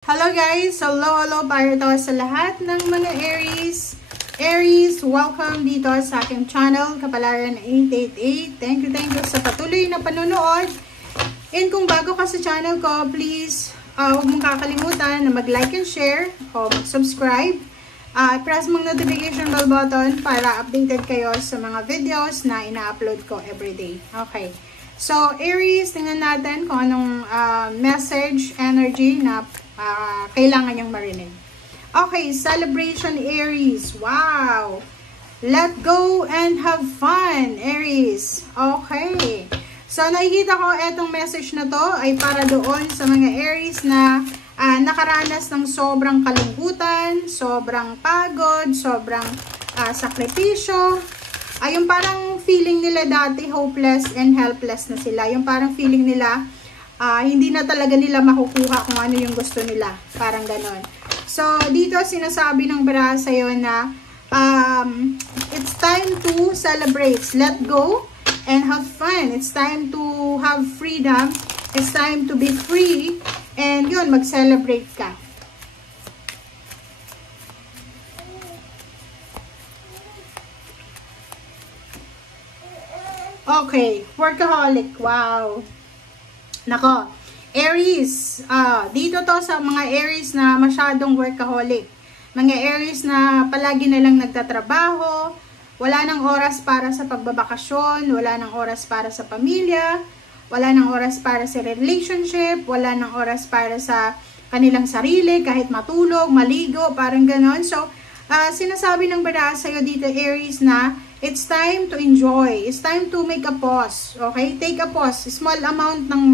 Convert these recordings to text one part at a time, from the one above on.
Hello guys! Hello para to sa lahat ng mga Aries. Aries, welcome dito sa aking channel, Kapalaran 888. Thank you sa patuloy na panonood. And kung bago ka sa channel ko, please, huwag mong kakalimutan na mag-like and share o mag-subscribe. Press mong notification bell button para updated kayo sa mga videos na ina-upload ko everyday. Okay. So, Aries, tingnan natin kung anong message, energy na kailangan niyang marinig. Okay, celebration Aries. Wow! Let go and have fun, Aries. Okay. So, nakikita ko etong message na to ay para doon sa mga Aries na nakaranas ng sobrang kalungkutan, sobrang pagod, sobrang sakripisyo. Yung parang feeling nila dati hopeless and helpless na sila. Yung parang feeling nila hindi na talaga nila makukuha kung ano yung gusto nila. Parang ganon. So, dito sinasabi ng bara sa'yo na it's time to celebrate. Let go and have fun. It's time to have freedom. It's time to be free. And yun, mag-celebrate ka. Okay, workaholic. Wow. Nako, Aries, dito to sa mga Aries na masyadong workaholic. Mga Aries na palagi na lang nagtatrabaho, wala nang oras para sa pagbabakasyon, wala nang oras para sa pamilya, wala nang oras para sa relationship, wala nang oras para sa kanilang sarili, kahit matulog, maligo, parang ganon. So, sinasabi ng bara sa'yo dito, Aries, na it's time to enjoy. It's time to make a pause. Okay? Take a pause. Small amount ng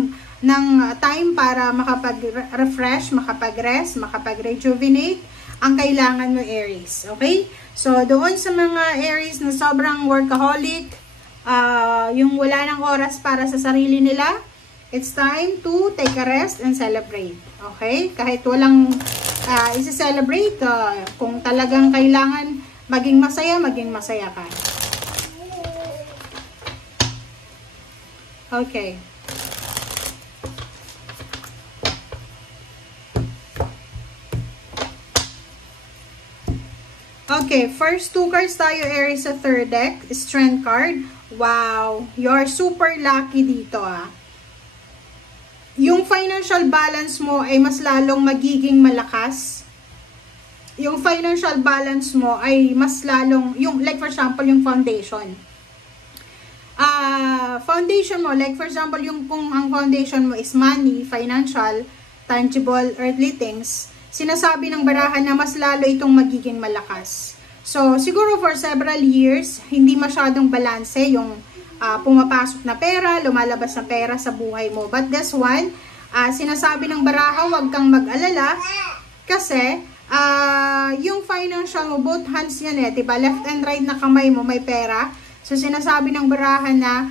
time para makapag-refresh, makapag-rest, makapag-rejuvenate ang kailangan mo, Aries. Okay? So, doon sa mga Aries na sobrang workaholic, yung wala ng oras para sa sarili nila, it's time to take a rest and celebrate. Okay? Kahit walang isi-celebrate, kung talagang kailangan maging masaya ka. Okay. Okay, first two cards tayo, Aries, sa third deck. Strength card. Wow, you're super lucky dito, Yung financial balance mo ay mas lalong magiging malakas. Yung financial balance mo ay mas lalong, yung like for example, yung foundation. Foundation mo, like for example, yung kung ang foundation mo is money, financial, tangible, earthly things, sinasabi ng barahan na mas lalo itong magiging malakas. So, siguro for several years, hindi masyadong balanse yung pumapasok na pera, lumalabas na pera sa buhay mo. But this one, sinasabi ng baraha, huwag kang mag-alala kasi yung financial mo, both hands yan diba? Left and right na kamay mo may pera. So, sinasabi ng baraha na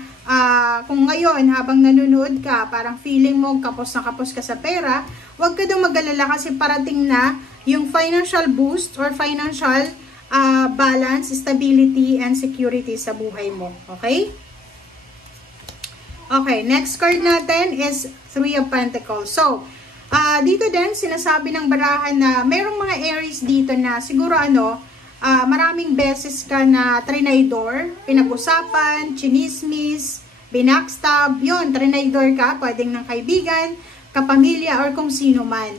kung ngayon, habang nanonood ka, parang feeling mo kapos na kapos ka sa pera, huwag ka daw mag-alala kasi parating na yung financial boost or financial balance, stability, and security sa buhay mo. Okay? Okay, next card natin is Three of Pentacles. So, dito din, sinasabi ng barahan na merong mga Aries dito na siguro maraming beses ka na trinaydor, pinag-usapan, chinismis, binackstab, yun, trinaydor ka, pwedeng ng kaibigan, kapamilya, or kung sino man.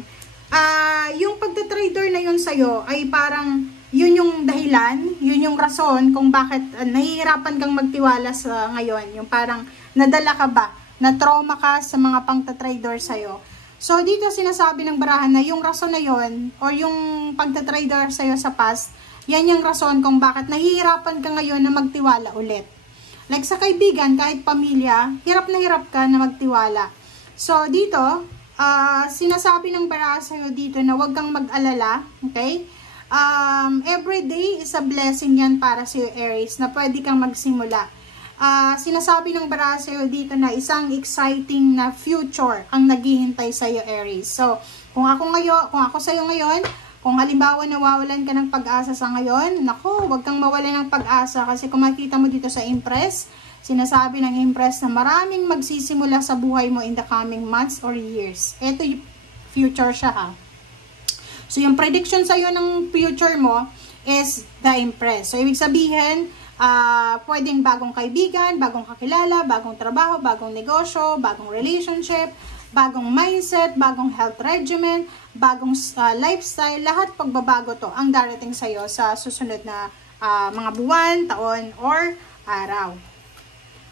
Yung pagtatraydor na yun sa'yo ay parang yun yung dahilan, yun yung rason kung bakit nahihirapan kang magtiwala sa ngayon. Yung parang nadala ka ba, na-trauma ka sa mga pangtatraydor sa'yo. So, dito sinasabi ng barahan na yung rason na yun, or yung pagtatraydor sa'yo sa past, yan yung rason kung bakit nahihirapan ka ngayon na magtiwala ulit. Like sa kaibigan, kahit pamilya, hirap na hirap ka na magtiwala. So, dito, sinasabi ng barahan sa'yo dito na huwag kang mag-alala, okay? Every day is a blessing yan para sa Aries na pwede kang magsimula. Sinasabi ng baraha sa'yo dito na isang exciting na future ang naghihintay sa'yo, Aries. So, kung ako sa'yo ngayon, kung halimbawa nawawalan ka ng pag-asa sa ngayon, naku, huwag kang mawalan ng pag-asa kasi kung makita mo dito sa Empress, sinasabi ng Empress na maraming magsisimula sa buhay mo in the coming months or years. Ito yung future siya, So, yung prediction sa'yo ng future mo is the Empress. So, ibig sabihin, pwedeng bagong kaibigan, bagong kakilala, bagong trabaho, bagong negosyo, bagong relationship, bagong mindset, bagong health regimen, bagong lifestyle, lahat pagbabago to ang darating sa'yo sa susunod na mga buwan, taon, or araw.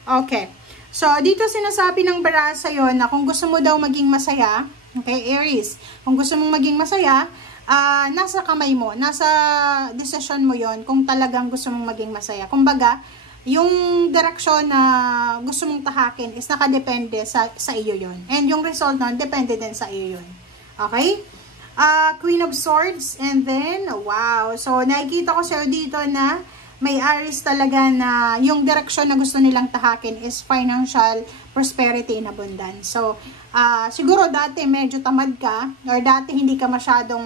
Okay. So, dito sinasabi ng bara sa'yo na kung gusto mo daw maging masaya, okay, Aries, kung gusto mong maging masaya, nasa kamay mo, nasa desisyon mo yon kung talagang gusto mong maging masaya. Kumbaga, yung direksyon na gusto mong tahakin is nakadepende sa iyo yon. And yung result nun, depende din sa iyo yon. Okay? Queen of Swords, and then, wow. So, nakikita ko sa'yo dito na may Aries talaga na yung direksyon na gusto nilang tahakin is financial prosperity and abundance. So, siguro dati medyo tamad ka or dati hindi ka masyadong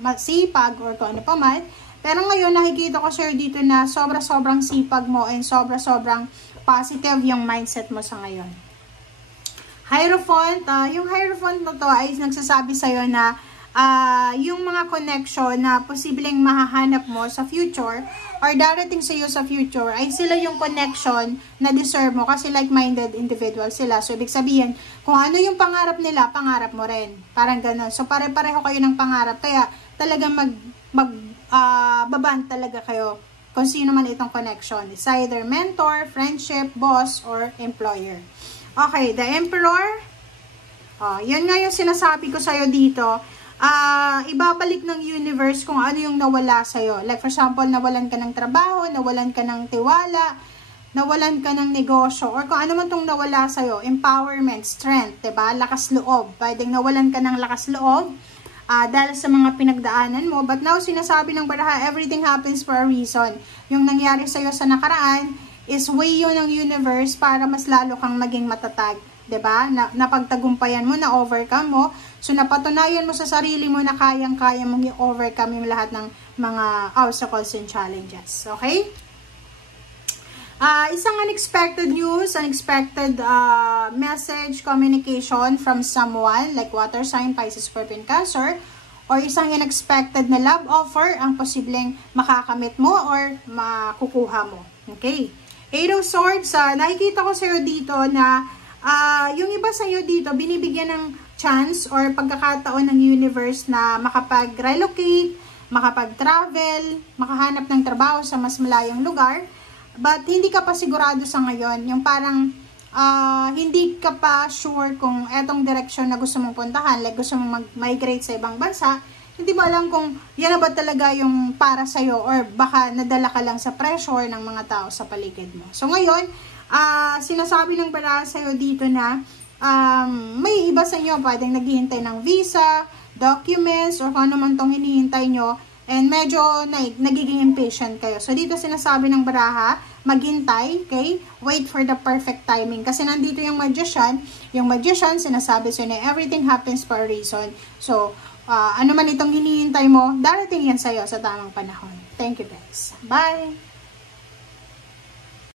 masipag or kung ano pa man. Pero ngayon nakikita ko sir dito na sobra-sobrang sipag mo and sobra-sobrang positive yung mindset mo sa ngayon. Hierophant, yung Hierophant na to ay nagsasabi sa'yo na yung mga connection na posibleng mahahanap mo sa future or darating sa iyo sa future ay sila yung connection na deserve mo kasi like-minded individual sila. So, ibig sabihin, kung ano yung pangarap nila, pangarap mo rin. Parang ganun. So, pare-pareho kayo ng pangarap. Kaya, talagang baband talaga kayo kung sino man itong connection. It's either mentor, friendship, boss, or employer. Okay, the Emperor. Yun nga yung sinasabi ko sa'yo dito. Ibabalik ng universe kung ano yung nawala sa'yo. Like for example, nawalan ka ng trabaho, nawalan ka ng tiwala, nawalan ka ng negosyo, or kung ano man itong nawala sa'yo, empowerment, strength, diba? Lakas loob. Pwedeng nawalan ka ng lakas loob dahil sa mga pinagdaanan mo. But now, sinasabi ng baraha, everything happens for a reason. Yung nangyari sa'yo sa nakaraan is way yun ng universe para mas lalo kang maging matatag. Diba? Napagtagumpayan mo, na-overcome mo. So, napatunayan mo sa sarili mo na kayang-kaya mong i-overcome yung lahat ng mga obstacles and challenges. Okay? Isang unexpected news, unexpected message, communication from someone like water sign, Pisces, Scorpio, Cancer, or isang unexpected na love offer ang posibleng makakamit mo or makukuha mo. Okay? Eight of Swords, nakikita ko sa'yo dito na yung iba sa iyo dito, binibigyan ng chance or pagkakataon ng universe na makapag-relocate, makapag-travel, makahanap ng trabaho sa mas malayong lugar. But hindi ka pa sigurado sa ngayon. Yung parang hindi ka pa sure kung etong direction na gusto mong puntahan. Like gusto mong mag-migrate sa ibang bansa. Hindi mo alam kung yan na ba talaga yung para sa'yo or baka nadala ka lang sa pressure ng mga tao sa paligid mo. So ngayon, sinasabi ng baraha sa'yo dito na may iba sa inyo pwedeng naghihintay ng visa, documents, or kung ano man itong hinihintay nyo, and medyo nagiging impatient kayo. So, dito sinasabi ng baraha, maghintay, okay? Wait for the perfect timing. Kasi nandito yung magician. Yung magician, sinasabi sa'yo na everything happens for a reason. So, ano man itong hinihintay mo, darating yan sa'yo sa tamang panahon. Thank you guys. Bye!